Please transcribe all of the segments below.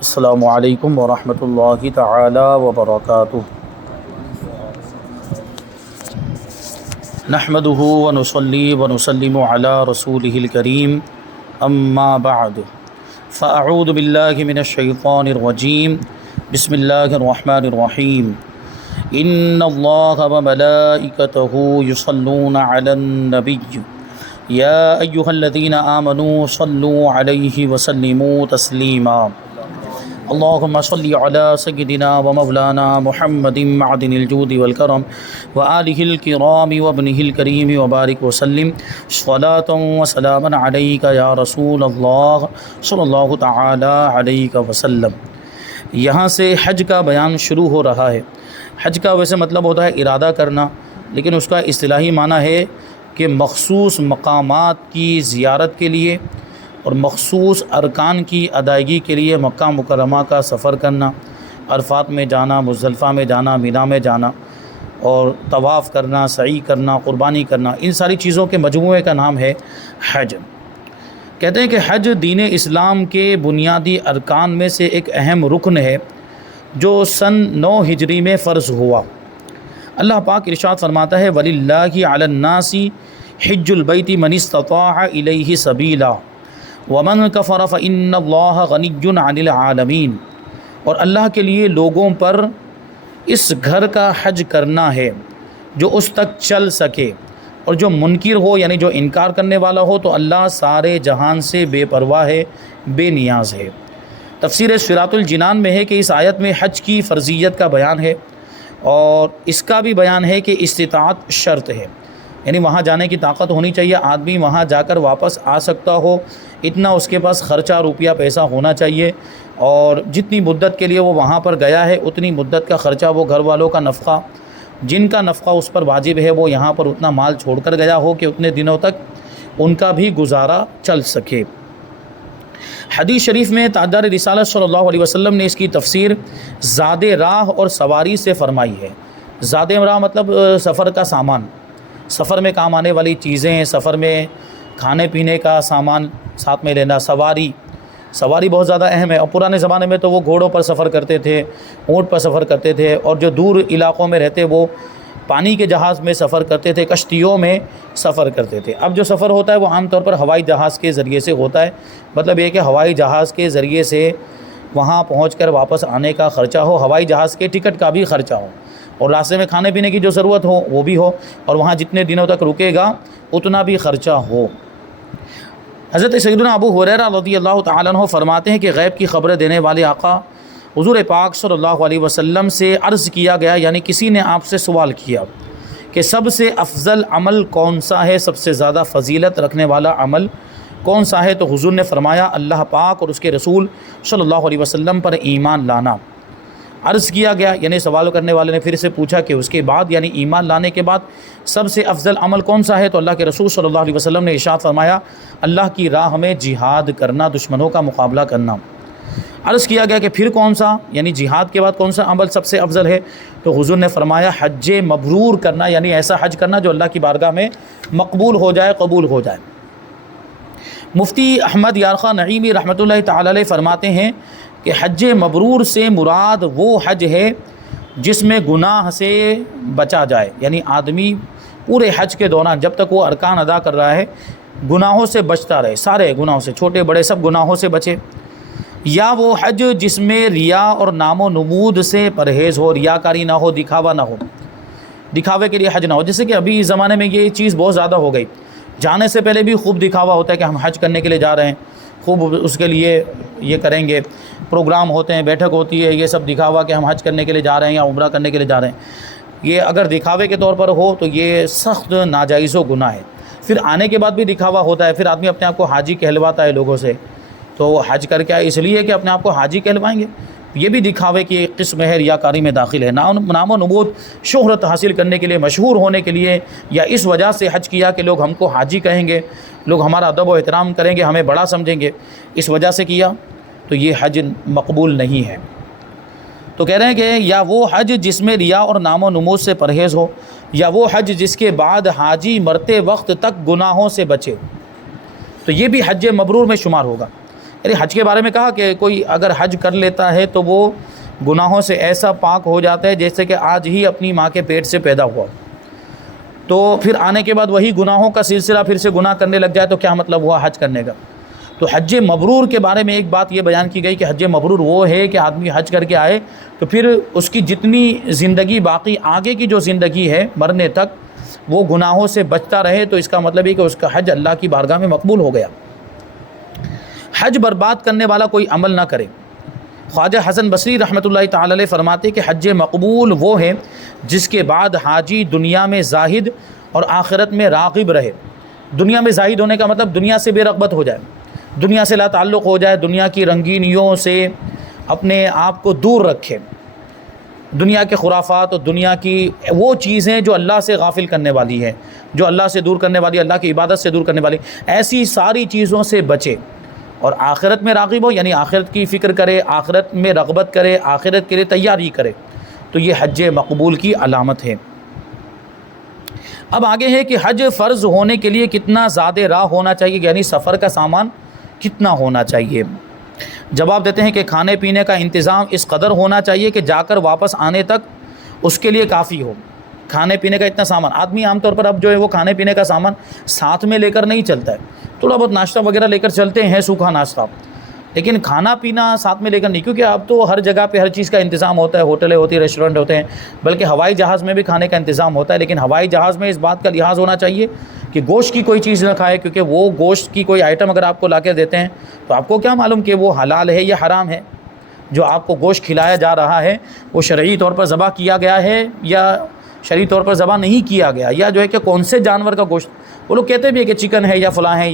السلام علیکم ورحمۃ اللہ تعالی وبرکاتہ۔ نحمده ونصلی ونسلم علی رسولہ الکریم، اما بعد فاعوذ باللہ من الشیطان الرجیم، بسم اللہ الرحمن الرحیم۔ ان اللہ وملائکتہ یصلون علی النبی یا ایہا الذین آمنوا صلوا علیہ وسلموا تسلیما۔ اللہم صلی علی سیدنا و مولانا محمد معدن الجود والکرم وآلہ الکرام وابنہ الکریم وبارک وسلم صلاۃ و سلاما علیک یا رسول اللہ صلی اللہ تعالی علیہ وسلم۔ یہاں سے حج کا بیان شروع ہو رہا ہے۔ حج کا ویسے مطلب ہوتا ہے ارادہ کرنا، لیکن اس کا اصطلاحی معنی ہے کہ مخصوص مقامات کی زیارت کے لیے اور مخصوص ارکان کی ادائیگی کے لیے مکہ مکرمہ کا سفر کرنا، عرفات میں جانا، مزدلفہ میں جانا، مینا میں جانا اور طواف کرنا، سعی کرنا، قربانی کرنا، ان ساری چیزوں کے مجموعے کا نام ہے حج۔ کہتے ہیں کہ حج دین اسلام کے بنیادی ارکان میں سے ایک اہم رکن ہے جو سن 9 ہجری میں فرض ہوا۔ اللہ پاک ارشاد فرماتا ہے وَلِلَّهِ عَلَى النَّاسِ حِجُّ الْبَيْتِ مَنِ اسْتَطَاعَ إِلَيْهِ سَبِيلًا وَمَنْ كَفَرَ فَإِنَّ اللَّهَ غَنِيٌّ عَنِ الْعَالَمِينَ۔ اور اللہ کے لیے لوگوں پر اس گھر کا حج کرنا ہے جو اس تک چل سکے، اور جو منکر ہو یعنی جو انکار کرنے والا ہو تو اللہ سارے جہان سے بے پرواہ ہے، بے نیاز ہے۔ تفسیر صراط الجنان میں ہے کہ اس آیت میں حج کی فرضیت کا بیان ہے، اور اس کا بھی بیان ہے کہ استطاعت شرط ہے، یعنی وہاں جانے کی طاقت ہونی چاہیے، آدمی وہاں جا کر واپس آ سکتا ہو، اتنا اس کے پاس خرچہ روپیہ پیسہ ہونا چاہیے، اور جتنی مدت کے لیے وہ وہاں پر گیا ہے اتنی مدت کا خرچہ، وہ گھر والوں کا نفقہ، جن کا نفقہ اس پر واجب ہے وہ یہاں پر اتنا مال چھوڑ کر گیا ہو کہ اتنے دنوں تک ان کا بھی گزارا چل سکے۔ حدیث شریف میں تاجدار رسالت صلی اللہ علیہ وسلم نے اس کی تفسیر زاد راہ اور سواری سے فرمائی ہے۔ زاد راہ مطلب سفر کا سامان، سفر میں کام آنے والی چیزیں، سفر میں کھانے پینے کا سامان ساتھ میں لینا۔ سواری بہت زیادہ اہم ہے، اور پرانے زمانے میں تو وہ گھوڑوں پر سفر کرتے تھے، اونٹ پر سفر کرتے تھے، اور جو دور علاقوں میں رہتے وہ پانی کے جہاز میں سفر کرتے تھے، کشتیوں میں سفر کرتے تھے۔ اب جو سفر ہوتا ہے وہ عام طور پر ہوائی جہاز کے ذریعے سے ہوتا ہے، مطلب یہ کہ ہوائی جہاز کے ذریعے سے وہاں پہنچ کر واپس آنے کا خرچہ ہو، ہوائی جہاز کے ٹکٹ کا بھی خرچہ ہو، اور راستے میں کھانے پینے کی جو ضرورت ہو وہ بھی ہو، اور وہاں جتنے دنوں تک رکے گا اتنا بھی خرچہ ہو۔ حضرت سیدنا ابو ہریرہ رضی اللہ تعالیٰ عنہ فرماتے ہیں کہ غیب کی خبریں دینے والے آقا حضور پاک صلی اللہ علیہ وسلم سے عرض کیا گیا، یعنی کسی نے آپ سے سوال کیا کہ سب سے افضل عمل کون سا ہے، سب سے زیادہ فضیلت رکھنے والا عمل کون سا ہے؟ تو حضور نے فرمایا اللہ پاک اور اس کے رسول صلی اللہ علیہ وسلم پر ایمان لانا۔ عرض کیا گیا، یعنی سوال کرنے والے نے پھر سے پوچھا کہ اس کے بعد یعنی ایمان لانے کے بعد سب سے افضل عمل کون سا ہے؟ تو اللہ کے رسول صلی اللہ علیہ وسلم نے ارشاد فرمایا اللہ کی راہ میں جہاد کرنا، دشمنوں کا مقابلہ کرنا۔ عرض کیا گیا کہ پھر کون سا، یعنی جہاد کے بعد کون سا عمل سب سے افضل ہے؟ تو حضور نے فرمایا حج مبرور کرنا، یعنی ایسا حج کرنا جو اللہ کی بارگاہ میں مقبول ہو جائے، قبول ہو جائے۔ مفتی احمد یارخان نعیمی رحمۃ اللہ تعالی علیہ فرماتے ہیں کہ حج مبرور سے مراد وہ حج ہے جس میں گناہ سے بچا جائے، یعنی آدمی پورے حج کے دوران جب تک وہ ارکان ادا کر رہا ہے گناہوں سے بچتا رہے، سارے گناہوں سے، چھوٹے بڑے سب گناہوں سے بچے۔ یا وہ حج جس میں ریا اور نام و نمود سے پرہیز ہو، ریاکاری نہ ہو، دکھاوا نہ ہو، دکھاوے کے لیے حج نہ ہو، جیسے کہ ابھی اس زمانے میں یہ چیز بہت زیادہ ہو گئی، جانے سے پہلے بھی خوب دکھاوا ہوتا ہے کہ ہم حج کرنے کے لیے جا رہے ہیں، خوب اس کے لیے یہ کریں گے، پروگرام ہوتے ہیں، بیٹھک ہوتی ہے، یہ سب دکھاوا کہ ہم حج کرنے کے لیے جا رہے ہیں یا عمرہ کرنے کے لیے جا رہے ہیں۔ یہ اگر دکھاوے کے طور پر ہو تو یہ سخت ناجائز و گناہ ہے۔ پھر آنے کے بعد بھی دکھاوا ہوتا ہے، پھر آدمی اپنے آپ کو حاجی کہلواتا ہے لوگوں سے، تو حج کر کے اس لیے کہ اپنے آپ کو حاجی کہلوائیں گے، یہ بھی دکھاوے کی ایک قسم ہے، ریاکاری میں داخل ہے۔ نام و نمود شہرت حاصل کرنے کے لیے، مشہور ہونے کے لیے، یا اس وجہ سے حج کیا کہ لوگ ہم کو حاجی کہیں گے، لوگ ہمارا ادب و احترام کریں گے، ہمیں بڑا سمجھیں گے، اس وجہ سے کیا تو یہ حج مقبول نہیں ہے۔ تو کہہ رہے ہیں کہ یا وہ حج جس میں ریا اور نام و نمود سے پرہیز ہو، یا وہ حج جس کے بعد حاجی مرتے وقت تک گناہوں سے بچے، تو یہ بھی حج مبرور میں شمار ہوگا۔ یعنی حج کے بارے میں کہا کہ کوئی اگر حج کر لیتا ہے تو وہ گناہوں سے ایسا پاک ہو جاتا ہے جیسے کہ آج ہی اپنی ماں کے پیٹ سے پیدا ہوا، تو پھر آنے کے بعد وہی گناہوں کا سلسلہ پھر سے گناہ کرنے لگ جائے تو کیا مطلب ہوا حج کرنے کا؟ تو حج مبرور کے بارے میں ایک بات یہ بیان کی گئی کہ حج مبرور وہ ہے کہ آدمی حج کر کے آئے تو پھر اس کی جتنی زندگی باقی آگے کی جو زندگی ہے مرنے تک وہ گناہوں سے بچتا رہے، تو اس کا مطلب ہے کہ اس کا حج اللہ کی بارگاہ میں مقبول ہو گیا۔ حج برباد کرنے والا کوئی عمل نہ کرے۔ خواجہ حسن بصری رحمۃ اللہ تعالی علیہ فرماتے کہ حج مقبول وہ ہے جس کے بعد حاجی دنیا میں زاہد اور آخرت میں راغب رہے۔ دنیا میں زاہد ہونے کا مطلب دنیا سے بے رغبت ہو جائے، دنیا سے لا تعلق ہو جائے، دنیا کی رنگینیوں سے اپنے آپ کو دور رکھے، دنیا کے خرافات اور دنیا کی وہ چیزیں جو اللہ سے غافل کرنے والی ہے، جو اللہ سے دور کرنے والی، اللہ کی عبادت سے دور کرنے والی، ایسی ساری چیزوں سے بچے اور آخرت میں راغب ہو، یعنی آخرت کی فکر کرے، آخرت میں رغبت کرے، آخرت کے لیے تیاری کرے، تو یہ حج مقبول کی علامت ہے۔ اب آگے ہے کہ حج فرض ہونے کے لیے کتنا زیادہ راہ ہونا چاہیے، یعنی سفر کا سامان کتنا ہونا چاہیے؟ جواب دیتے ہیں کہ کھانے پینے کا انتظام اس قدر ہونا چاہیے کہ جا کر واپس آنے تک اس کے لیے کافی ہو۔ کھانے پینے کا اتنا سامان، آدمی عام طور پر اب جو ہے وہ کھانے پینے کا سامان ساتھ میں لے کر نہیں چلتا ہے، تھوڑا بہت ناشتہ وغیرہ لے کر چلتے ہیں، سوکھا ناشتہ، لیکن کھانا پینا ساتھ میں لے کر نہیں، کیونکہ اب تو ہر جگہ پہ ہر چیز کا انتظام ہوتا ہے، ہوٹلیں ہوتی ہیں، ریسٹورنٹ ہوتے ہیں، بلکہ ہوائی جہاز میں بھی کھانے کا انتظام ہوتا ہے، لیکن ہوائی جہاز میں اس بات کا لحاظ ہونا چاہیے کہ گوشت کی کوئی چیز نہ کھائے، کیونکہ وہ گوشت کی کوئی آئٹم اگر آپ کو لا کے دیتے ہیں تو آپ کو کیا معلوم کہ وہ حلال ہے یا حرام ہے۔ جو آپ کو گوشت کھلایا جا رہا ہے وہ شرعی طور پر ذبح کیا گیا ہے یا شرعی طور پر ذبح نہیں کیا گیا، یا جو ہے کہ کون سے جانور کا گوشت، وہ لوگ کہتے بھی ہیں کہ چکن ہے یا فلاں ہے،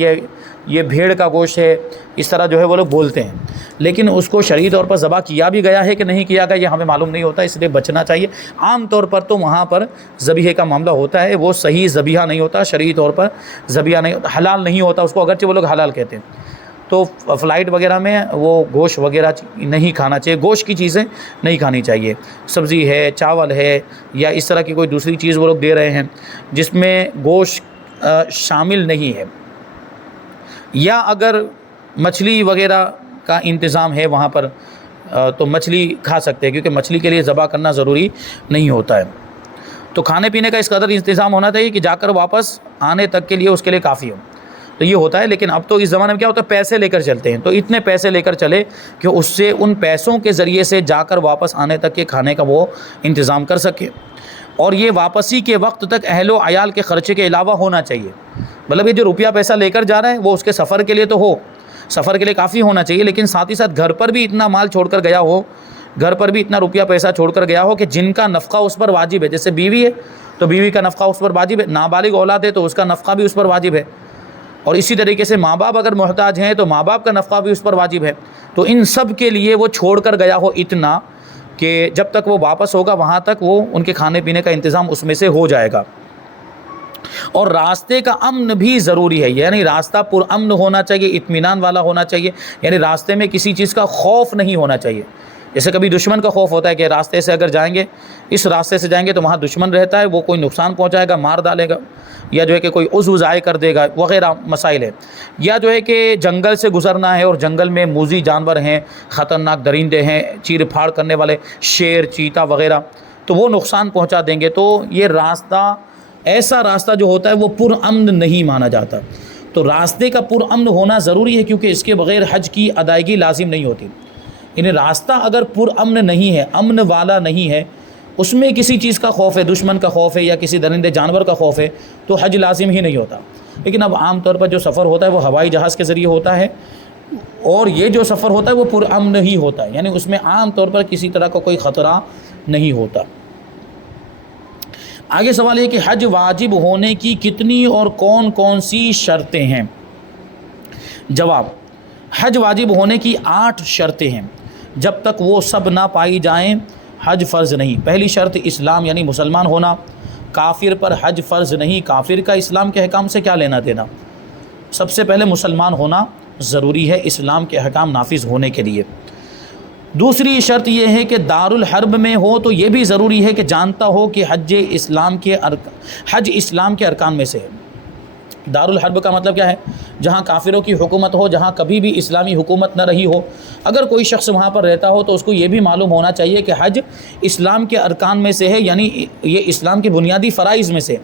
یہ بھیڑ کا گوشت ہے، اس طرح جو ہے وہ لوگ بولتے ہیں، لیکن اس کو شرعی طور پر ذبح کیا بھی گیا ہے کہ نہیں کیا گیا یہ ہمیں معلوم نہیں ہوتا، اس لیے بچنا چاہیے۔ عام طور پر تو وہاں پر ذبیحے کا معاملہ ہوتا ہے، وہ صحیح ذبیحہ نہیں ہوتا، شرعی طور پر ذبیحہ نہیں ہوتا، حلال نہیں ہوتا اس کو، اگرچہ وہ لوگ حلال کہتے ہیں۔ تو فلائٹ وغیرہ میں وہ گوشت وغیرہ نہیں کھانا چاہیے، گوشت کی چیزیں نہیں کھانی چاہیے، سبزی ہے، چاول ہے، یا اس طرح کی کوئی دوسری چیز وہ لوگ دے رہے ہیں جس میں گوشت شامل نہیں ہے، یا اگر مچھلی وغیرہ کا انتظام ہے وہاں پر تو مچھلی کھا سکتے ہیں، کیونکہ مچھلی کے لیے ذبح کرنا ضروری نہیں ہوتا ہے۔ تو کھانے پینے کا اس قدر انتظام ہونا چاہیے کہ جا کر واپس آنے تک کے لیے اس کے لیے کافی ہو، تو یہ ہوتا ہے۔ لیکن اب تو اس زمانے میں کیا ہوتا ہے، پیسے لے کر چلتے ہیں، تو اتنے پیسے لے کر چلے کہ اس سے ان پیسوں کے ذریعے سے جا کر واپس آنے تک کے کھانے کا وہ انتظام کر سکے، اور یہ واپسی کے وقت تک اہل و عیال کے خرچے کے علاوہ ہونا چاہیے، مطلب یہ جو روپیہ پیسہ لے کر جا رہا ہے وہ اس کے سفر کے لیے تو ہو، سفر کے لیے کافی ہونا چاہیے، لیکن ساتھ ہی ساتھ گھر پر بھی اتنا مال چھوڑ کر گیا ہو، گھر پر بھی اتنا روپیہ پیسہ چھوڑ کر گیا ہو کہ جن کا نفقہ اس پر واجب ہے، جیسے بیوی ہے تو بیوی کا نفقہ اس پر واجب ہے، نابالغ اولاد ہے تو اس کا نفقہ بھی اس پر واجب ہے، اور اسی طریقے سے ماں باپ اگر محتاج ہیں تو ماں باپ کا نفقہ بھی اس پر واجب ہے، تو ان سب کے لیے وہ چھوڑ کر گیا ہو اتنا کہ جب تک وہ واپس ہوگا وہاں تک وہ ان کے کھانے پینے کا انتظام اس میں سے ہو جائے گا۔ اور راستے کا امن بھی ضروری ہے، یعنی راستہ پر امن ہونا چاہیے، اطمینان والا ہونا چاہیے، یعنی راستے میں کسی چیز کا خوف نہیں ہونا چاہیے، جیسے کبھی دشمن کا خوف ہوتا ہے کہ راستے سے اگر جائیں گے، اس راستے سے جائیں گے تو وہاں دشمن رہتا ہے، وہ کوئی نقصان پہنچائے گا، مار ڈالے گا، یا جو ہے کہ کوئی عضو ضائع کر دے گا وغیرہ مسائل ہے، یا جو ہے کہ جنگل سے گزرنا ہے اور جنگل میں موذی جانور ہیں، خطرناک درندے ہیں، چیر پھاڑ کرنے والے شیر، چیتا وغیرہ، تو وہ نقصان پہنچا دیں گے، تو یہ راستہ ایسا راستہ جو ہوتا ہے وہ پر امن نہیں مانا جاتا، تو راستے کا پر امن ہونا ضروری ہے، کیونکہ اس کے بغیر حج کی ادائیگی لازم نہیں ہوتی، یعنی راستہ اگر پر امن نہیں ہے، امن والا نہیں ہے، اس میں کسی چیز کا خوف ہے، دشمن کا خوف ہے یا کسی درندے جانور کا خوف ہے، تو حج لازم ہی نہیں ہوتا۔ لیکن اب عام طور پر جو سفر ہوتا ہے وہ ہوائی جہاز کے ذریعے ہوتا ہے، اور یہ جو سفر ہوتا ہے وہ پر امن ہی ہوتا ہے، یعنی اس میں عام طور پر کسی طرح کا کوئی خطرہ نہیں ہوتا۔ آگے سوال ہے کہ حج واجب ہونے کی کتنی اور کون کون سی شرطیں ہیں؟ جواب، حج واجب ہونے کی 8 شرطیں ہیں، جب تک وہ سب نہ پائی جائیں حج فرض نہیں۔ پہلی شرط اسلام، یعنی مسلمان ہونا، کافر پر حج فرض نہیں، کافر کا اسلام کے احکام سے کیا لینا دینا، سب سے پہلے مسلمان ہونا ضروری ہے اسلام کے احکام نافذ ہونے کے لیے۔ دوسری شرط یہ ہے کہ دار الحرب میں ہو، تو یہ بھی ضروری ہے کہ جانتا ہو کہ حج اسلام کے ارکان میں سے ہے۔ دار الحرب کا مطلب کیا ہے؟ جہاں کافروں کی حکومت ہو، جہاں کبھی بھی اسلامی حکومت نہ رہی ہو، اگر کوئی شخص وہاں پر رہتا ہو تو اس کو یہ بھی معلوم ہونا چاہیے کہ حج اسلام کے ارکان میں سے ہے، یعنی یہ اسلام کے بنیادی فرائض میں سے،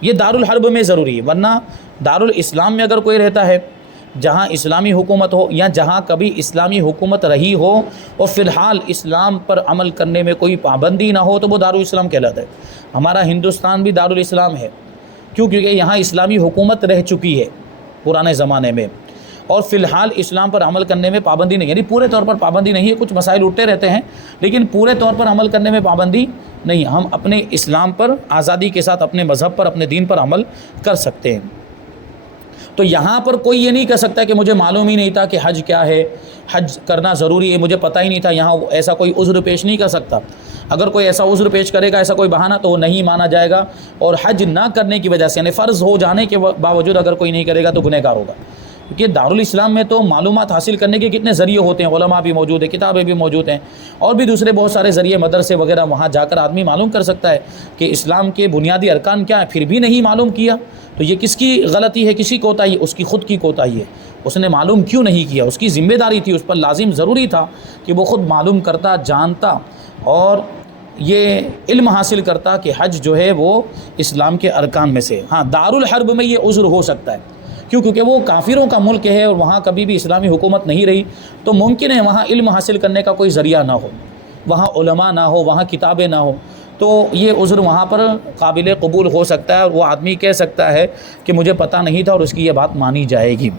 یہ دارالحرب میں ضروری ہے۔ ورنہ دارالاسلام میں اگر کوئی رہتا ہے جہاں اسلامی حکومت ہو یا جہاں کبھی اسلامی حکومت رہی ہو اور فی الحال اسلام پر عمل کرنے میں کوئی پابندی نہ ہو، تو وہ دارالاسلام کہلاتا ہے۔ ہمارا ہندوستان بھی دارالاسلام ہے، کیونکہ یہاں اسلامی حکومت رہ چکی ہے پرانے زمانے میں، اور فی الحال اسلام پر عمل کرنے میں پابندی نہیں، یعنی پورے طور پر پابندی نہیں ہے، کچھ مسائل اٹھتے رہتے ہیں لیکن پورے طور پر عمل کرنے میں پابندی نہیں، ہم اپنے اسلام پر آزادی کے ساتھ اپنے مذہب پر، اپنے دین پر عمل کر سکتے ہیں۔ تو یہاں پر کوئی یہ نہیں کہہ سکتا کہ مجھے معلوم ہی نہیں تھا کہ حج کیا ہے، حج کرنا ضروری ہے، مجھے پتہ ہی نہیں تھا، یہاں ایسا کوئی عذر پیش نہیں کر سکتا۔ اگر کوئی ایسا عذر پیش کرے گا، ایسا کوئی بہانہ، تو وہ نہیں مانا جائے گا، اور حج نہ کرنے کی وجہ سے، یعنی فرض ہو جانے کے باوجود اگر کوئی نہیں کرے گا تو گنہگار ہوگا۔ کیونکہ دارالاسلام میں تو معلومات حاصل کرنے کے کتنے ذریعے ہوتے ہیں، علماء بھی موجود ہیں، کتابیں بھی موجود ہیں، اور بھی دوسرے بہت سارے ذریعے، مدرسے وغیرہ، وہاں جا کر آدمی معلوم کر سکتا ہے کہ اسلام کے بنیادی ارکان کیا ہیں۔ پھر بھی نہیں معلوم کیا تو یہ کس کی غلطی ہے، کسی کوتاہی ہے؟ اس کی خود کی کوتاہی ہے۔ اس نے معلوم کیوں نہیں کیا؟ اس کی ذمہ داری تھی، اس پر لازم ضروری تھا کہ وہ خود معلوم کرتا، جانتا اور یہ علم حاصل کرتا کہ حج جو ہے وہ اسلام کے ارکان میں سے۔ ہاں، دارالحرب میں یہ عذر ہو سکتا ہے، کیونکہ وہ کافروں کا ملک ہے اور وہاں کبھی بھی اسلامی حکومت نہیں رہی، تو ممکن ہے وہاں علم حاصل کرنے کا کوئی ذریعہ نہ ہو، وہاں علماء نہ ہو، وہاں کتابیں نہ ہو، تو یہ عذر وہاں پر قابل قبول ہو سکتا ہے، اور وہ آدمی کہہ سکتا ہے کہ مجھے پتہ نہیں تھا، اور اس کی یہ بات مانی جائے گی۔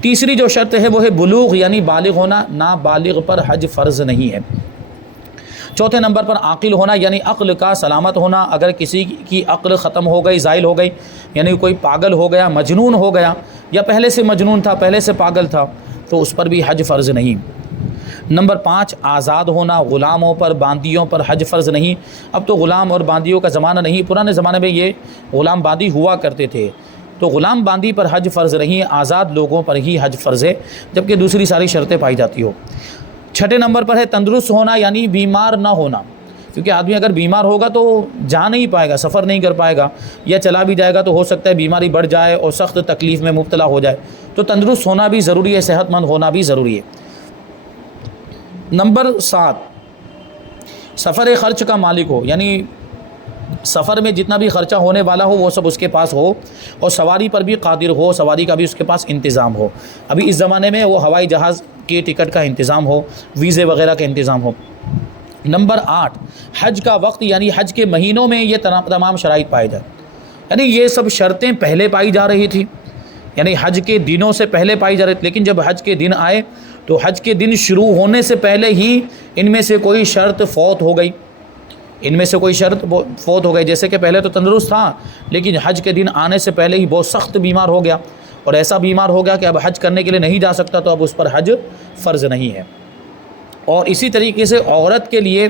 تیسری جو شرط ہے وہ ہے بلوغ، یعنی بالغ ہونا، نابالغ پر حج فرض نہیں ہے۔ چوتھے نمبر پر عاقل ہونا، یعنی عقل کا سلامت ہونا۔ اگر کسی کی عقل ختم ہو گئی، زائل ہو گئی، یعنی کوئی پاگل ہو گیا، مجنون ہو گیا، یا پہلے سے مجنون تھا، پہلے سے پاگل تھا، تو اس پر بھی حج فرض نہیں۔ نمبر 5 آزاد ہونا، غلاموں پر، باندیوں پر حج فرض نہیں۔ اب تو غلام اور باندیوں کا زمانہ نہیں، پرانے زمانے میں یہ غلام باندی ہوا کرتے تھے، تو غلام باندی پر حج فرض نہیں، آزاد لوگوں پر ہی حج فرض ہے، جبکہ دوسری ساری شرطیں پائی جاتی ہو۔ چھٹے نمبر پر ہے تندرست ہونا، یعنی بیمار نہ ہونا، کیونکہ آدمی اگر بیمار ہوگا تو جا نہیں پائے گا، سفر نہیں کر پائے گا، یا چلا بھی جائے گا تو ہو سکتا ہے بیماری بڑھ جائے اور سخت تکلیف میں مبتلا ہو جائے، تو تندرست ہونا بھی ضروری ہے، صحت مند ہونا بھی ضروری ہے۔ نمبر 7 سفر خرچ کا مالک ہو، یعنی سفر میں جتنا بھی خرچہ ہونے والا ہو وہ سب اس کے پاس ہو، اور سواری پر بھی قادر ہو، سواری کا بھی اس کے پاس انتظام ہو۔ ابھی اس زمانے میں وہ ہوائی جہاز کی ٹکٹ کا انتظام ہو، ویزے وغیرہ کا انتظام ہو۔ نمبر 8 حج کا وقت، یعنی حج کے مہینوں میں یہ تمام شرائط پائے جائیں، یعنی یہ سب شرطیں پہلے پائی جا رہی تھی، یعنی حج کے دنوں سے پہلے پائی جا رہی تھی، لیکن جب حج کے دن آئے تو حج کے دن شروع ہونے سے پہلے ہی ان میں سے کوئی شرط فوت ہو گئی، ان میں سے کوئی شرط فوت ہو گئی، جیسے کہ پہلے تو تندرست تھا لیکن حج کے دن آنے سے پہلے ہی بہت سخت بیمار ہو گیا، اور ایسا بیمار ہو گیا کہ اب حج کرنے کے لیے نہیں جا سکتا، تو اب اس پر حج فرض نہیں ہے۔ اور اسی طریقے سے عورت کے لیے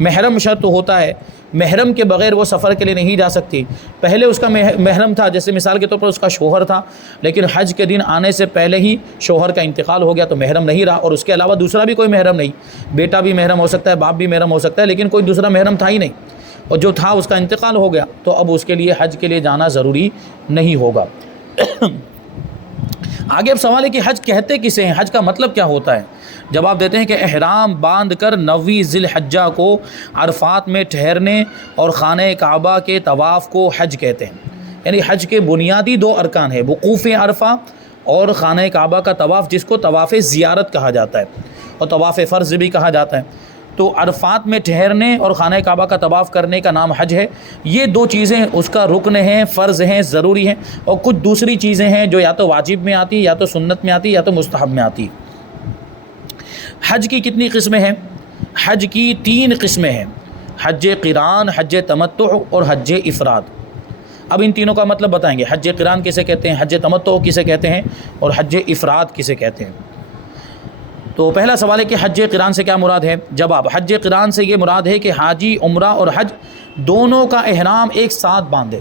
محرم شرط ہوتا ہے، محرم کے بغیر وہ سفر کے لیے نہیں جا سکتی۔ پہلے اس کا محرم تھا، جیسے مثال کے طور پر اس کا شوہر تھا، لیکن حج کے دن آنے سے پہلے ہی شوہر کا انتقال ہو گیا تو محرم نہیں رہا، اور اس کے علاوہ دوسرا بھی کوئی محرم نہیں، بیٹا بھی محرم ہو سکتا ہے، باپ بھی محرم ہو سکتا ہے، لیکن کوئی دوسرا محرم تھا ہی نہیں، اور جو تھا اس کا انتقال ہو گیا، تو اب اس کے لیے حج کے لیے جانا ضروری نہیں ہوگا۔ آگے اب سوال ہے کہ حج کہتے کسے ہیں، حج کا مطلب کیا ہوتا ہے؟ جواب دیتے ہیں کہ احرام باندھ کر 9 ذی الحجہ کو عرفات میں ٹھہرنے اور خانہ کعبہ کے طواف کو حج کہتے ہیں۔ یعنی حج کے بنیادی 2 ارکان ہیں، وقوف عرفہ اور خانہ کعبہ کا طواف، جس کو طواف زیارت کہا جاتا ہے اور طواف فرض بھی کہا جاتا ہے۔ تو عرفات میں ٹھہرنے اور خانہ کعبہ کا طواف کرنے کا نام حج ہے۔ یہ 2 چیزیں اس کا رکن ہیں، فرض ہیں، ضروری ہیں، اور کچھ دوسری چیزیں ہیں جو یا تو واجب میں آتی، یا تو سنت میں آتی، یا تو مستحب میں آتی۔ حج کی کتنی قسمیں ہیں؟ حج کی 3 قسمیں ہیں، حج قران، حج تمتع اور حج افراد۔ اب ان تینوں کا مطلب بتائیں گے، حج قران کسے کہتے ہیں، حج تمتع کسے کہتے ہیں، اور حج افراد کسے کہتے ہیں۔ تو پہلا سوال ہے کہ حج قران سے کیا مراد ہے؟ جواب، حج قران سے یہ مراد ہے کہ حاجی عمرہ اور حج دونوں کا احرام ایک ساتھ باندھے۔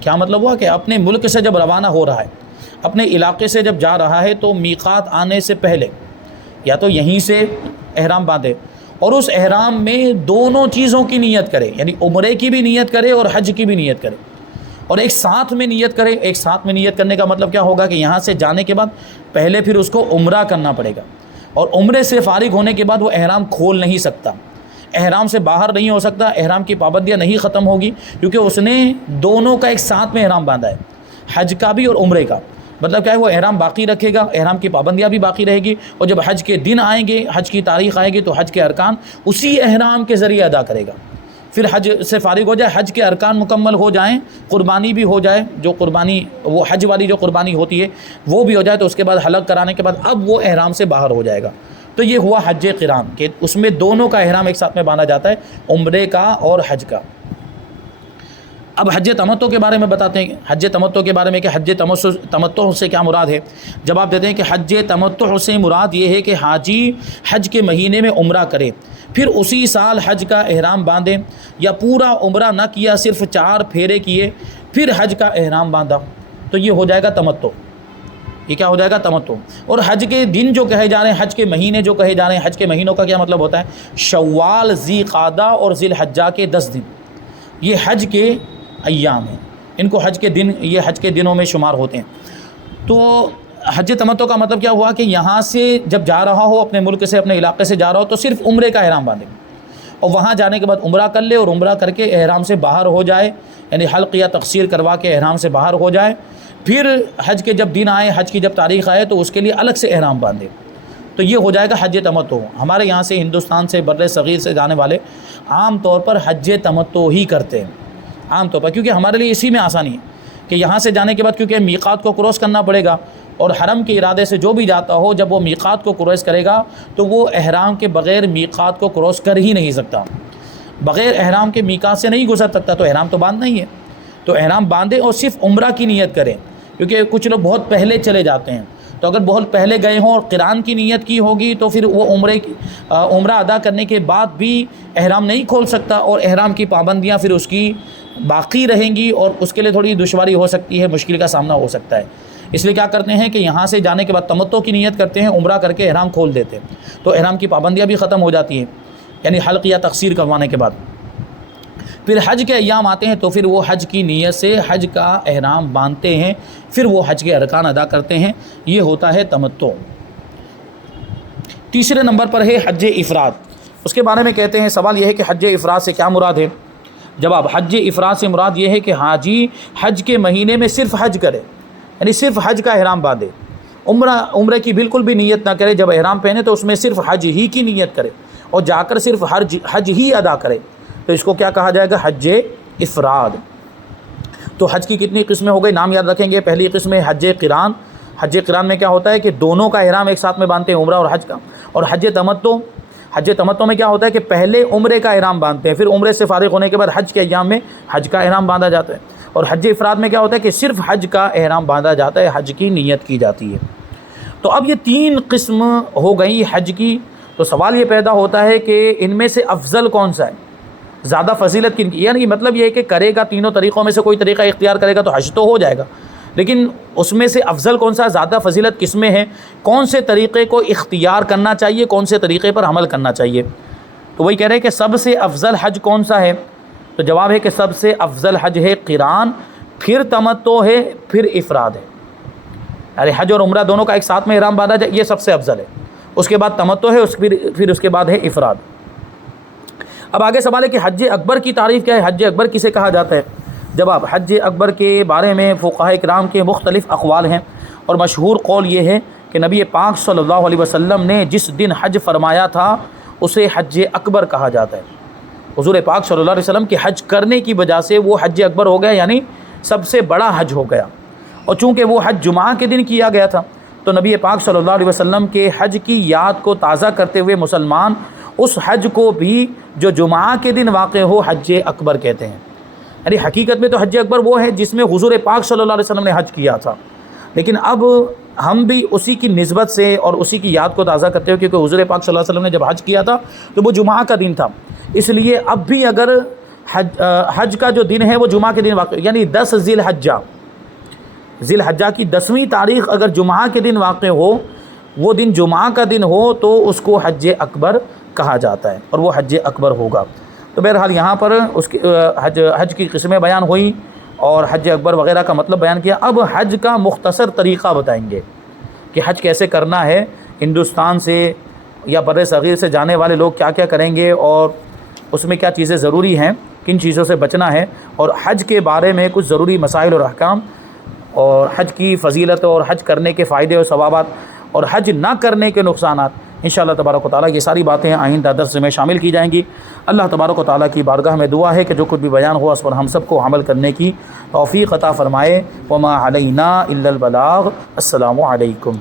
کیا مطلب ہوا کہ اپنے ملک سے جب روانہ ہو رہا ہے، اپنے علاقے سے جب جا رہا ہے، تو میقات آنے سے پہلے یا تو یہیں سے احرام باندھے، اور اس احرام میں دونوں چیزوں کی نیت کرے، یعنی عمرے کی بھی نیت کرے اور حج کی بھی نیت کرے۔ اور ایک ساتھ میں نیت کرے. ایک ساتھ میں نیت کرنے کا مطلب کیا ہوگا کہ یہاں سے جانے کے بعد پہلے پھر اس کو عمرہ کرنا پڑے گا, اور عمرے سے فارغ ہونے کے بعد وہ احرام کھول نہیں سکتا, احرام سے باہر نہیں ہو سکتا, احرام کی پابندیاں نہیں ختم ہوگی, کیونکہ اس نے دونوں کا ایک ساتھ میں احرام باندھا ہے, حج کا بھی اور عمرے کا. مطلب کیا ہے, وہ احرام باقی رکھے گا, احرام کی پابندیاں بھی باقی رہے گی, اور جب حج کے دن آئیں گے, حج کی تاریخ آئے گی, تو حج کے ارکان اسی احرام کے ذریعے ادا کرے گا. پھر حج سے فارغ ہو جائے, حج کے ارکان مکمل ہو جائیں, قربانی بھی ہو جائے, جو قربانی وہ حج والی جو قربانی ہوتی ہے وہ بھی ہو جائے, تو اس کے بعد حلق کرانے کے بعد اب وہ احرام سے باہر ہو جائے گا. تو یہ ہوا حج قران, کہ اس میں دونوں کا احرام ایک ساتھ میں باندھا جاتا ہے, عمرے کا اور حج کا. اب حج تمتع کے بارے میں بتاتے ہیں. حج تمتع کے بارے میں کہ حج تمتع سے کیا مراد ہے. جواب دیتے ہیں کہ حج تمتع سے مراد یہ ہے کہ حاجی حج کے مہینے میں عمرہ کرے, پھر اسی سال حج کا احرام باندھے, یا پورا عمرہ نہ کیا, صرف 4 پھیرے کیے پھر حج کا احرام باندھا, تو یہ ہو جائے گا تمتع. یہ کیا ہو جائے گا, تمتع. اور حج کے دن جو کہے جا رہے ہیں, حج کے مہینے جو کہے جا رہے ہیں, حج کے مہینوں کا کیا مطلب ہوتا ہے, شوال, ذی قعدہ اور ذی الحجہ کے 10 دن, یہ حج کے ایام ہیں, ان کو حج کے دن, یہ حج کے دنوں میں شمار ہوتے ہیں. تو حج تمتع کا مطلب کیا ہوا کہ یہاں سے جب جا رہا ہو, اپنے ملک سے, اپنے علاقے سے جا رہا ہو, تو صرف عمرے کا احرام باندھے, اور وہاں جانے کے بعد عمرہ کر لے, اور عمرہ کر کے احرام سے باہر ہو جائے, یعنی حلق یا تقصیر کروا کے احرام سے باہر ہو جائے. پھر حج کے جب دن آئے, حج کی جب تاریخ آئے, تو اس کے لیے الگ سے احرام باندھے. تو یہ ہو جائے گا حج تمتع. ہمارے یہاں سے, ہندوستان سے, بر صغیر سے جانے والے عام طور پر حج تمتع ہی کرتے ہیں, عام طور پر, کیونکہ ہمارے لیے اسی میں آسانی ہے کہ یہاں سے جانے کے بعد, کیونکہ میقات کو کراس کرنا پڑے گا, اور حرم کے ارادے سے جو بھی جاتا ہو, جب وہ میقات کو کراس کرے گا تو وہ احرام کے بغیر میقات کو کراس کر ہی نہیں سکتا, بغیر احرام کے میقات سے نہیں گزر سکتا. تو احرام تو باندھنا ہی ہے, تو احرام باندھے اور صرف عمرہ کی نیت کریں, کیونکہ کچھ لوگ بہت پہلے چلے جاتے ہیں. تو اگر بہت پہلے گئے ہوں اور قران کی نیت کی ہوگی, تو پھر وہ عمرہ ادا کرنے کے بعد بھی احرام نہیں کھول سکتا, اور احرام کی پابندیاں پھر اس کی باقی رہیں گی, اور اس کے لیے تھوڑی دشواری ہو سکتی ہے, مشکل کا سامنا ہو سکتا ہے. اس لیے کیا کرتے ہیں کہ یہاں سے جانے کے بعد تمتع کی نیت کرتے ہیں, عمرہ کر کے احرام کھول دیتے ہیں, تو احرام کی پابندیاں بھی ختم ہو جاتی ہیں, یعنی حلق یا تقصیر کروانے کے بعد. پھر حج کے ایام آتے ہیں, تو پھر وہ حج کی نیت سے حج کا احرام باندھتے ہیں, پھر وہ حج کے ارکان ادا کرتے ہیں. یہ ہوتا ہے تمتع. تیسرے نمبر پر ہے حج افراد. اس کے بارے میں کہتے ہیں, سوال یہ ہے کہ حج افراد سے کیا مراد ہے. جواب, حج افراد سے مراد یہ ہے کہ حاجی حج کے مہینے میں صرف حج کرے, یعنی صرف حج کا احرام باندھے, عمرے کی بالکل بھی نیت نہ کرے. جب احرام پہنے تو اس میں صرف حج ہی کی نیت کرے, اور جا کر صرف حج ہی ادا کرے, تو اس کو کیا کہا جائے گا, حج افراد. تو حج کی کتنی قسمیں ہو گئی, نام یاد رکھیں گے. پہلی قسم ہے حج قران. حج قران میں کیا ہوتا ہے کہ دونوں کا احرام ایک ساتھ میں باندھتے ہیں, عمرہ اور حج کا. اور حج تمتع, حج تمتع میں کیا ہوتا ہے کہ پہلے عمرے کا احرام باندھتے ہیں, پھر عمرے سے فارغ ہونے کے بعد حج کے ایام میں حج کا احرام باندھا جاتا ہے. اور حج افراد میں کیا ہوتا ہے کہ صرف حج کا احرام باندھا جاتا ہے, حج کی نیت کی جاتی ہے. تو اب یہ 3 قسم ہو گئی حج کی. تو سوال یہ پیدا ہوتا ہے کہ ان میں سے افضل کون سا ہے, زیادہ فضیلت کن کی. یعنی مطلب یہ ہے کہ کرے گا تینوں طریقوں میں سے کوئی طریقہ اختیار کرے گا تو حج تو ہو جائے گا, لیکن اس میں سے افضل کون سا, زیادہ فضیلت کس میں ہے, کون سے طریقے کو اختیار کرنا چاہیے, کون سے طریقے پر عمل کرنا چاہیے. تو وہی کہہ رہے ہیں کہ سب سے افضل حج کون سا ہے. تو جواب ہے کہ سب سے افضل حج ہے قران, پھر تمتع ہے, پھر افراد ہے. یعنی حج اور عمرہ دونوں کا ایک ساتھ میں احرام باندھا جائے, یہ سب سے افضل ہے. اس کے بعد تمتع ہے, پھر اس کے بعد ہے افراد. اب آگے سوال ہے کہ حج اکبر کی تعریف کیا ہے, حج اکبر کسے کہا جاتا ہے. جواب, حج اکبر کے بارے میں فقہاء کرام کے مختلف اقوال ہیں, اور مشہور قول یہ ہے کہ نبی پاک صلی اللہ علیہ وسلم نے جس دن حج فرمایا تھا اسے حج اکبر کہا جاتا ہے. حضور پاک صلی اللہ علیہ وسلم کے حج کرنے کی وجہ سے وہ حج اکبر ہو گیا, یعنی سب سے بڑا حج ہو گیا. اور چونکہ وہ حج جمعہ کے دن کیا گیا تھا, تو نبی پاک صلی اللہ علیہ وسلم کے حج کی یاد کو تازہ کرتے ہوئے مسلمان اس حج کو بھی جو جمعہ کے دن واقع ہو حج اکبر کہتے ہیں. یعنی حقیقت میں تو حج اکبر وہ ہے جس میں حضور پاک صلی اللہ علیہ وسلم نے حج کیا تھا, لیکن اب ہم بھی اسی کی نسبت سے اور اسی کی یاد کو تازہ کرتے ہوئے, کیونکہ حضور پاک صلی اللہ علیہ وسلم نے جب حج کیا تھا تو وہ جمعہ کا دن تھا, اس لیے اب بھی اگر حج کا جو دن ہے وہ جمعہ کے دن واقع, یعنی 10 ذی الحجہ کی 10ویں تاریخ اگر جمعہ کے دن واقع ہو, وہ دن جمعہ کا دن ہو, تو اس کو حج اکبر کہا جاتا ہے, اور وہ حج اکبر ہوگا. تو بہرحال یہاں پر اس کی حج کی قسمیں بیان ہوئیں, اور حج اکبر وغیرہ کا مطلب بیان کیا۔ اب حج کا مختصر طریقہ بتائیں گے کہ حج کیسے کرنا ہے، ہندوستان سے یا بر صغیر سے جانے والے لوگ کیا کیا کریں گے، اور اس میں کیا چیزیں ضروری ہیں، کن چیزوں سے بچنا ہے، اور حج کے بارے میں کچھ ضروری مسائل اور احکام، اور حج کی فضیلت اور حج کرنے کے فائدے اور ثوابات، اور حج نہ کرنے کے نقصانات۔ انشاءاللہ تبارک و تعالیٰ یہ ساری باتیں آئندہ درس میں شامل کی جائیں گی۔ اللہ تبارک و تعالیٰ کی بارگاہ میں دعا ہے کہ جو کچھ بھی بیان ہوا اس پر ہم سب کو عمل کرنے کی توفیق عطا فرمائے۔ وما علینا الا البلاغ۔ السلام علیکم۔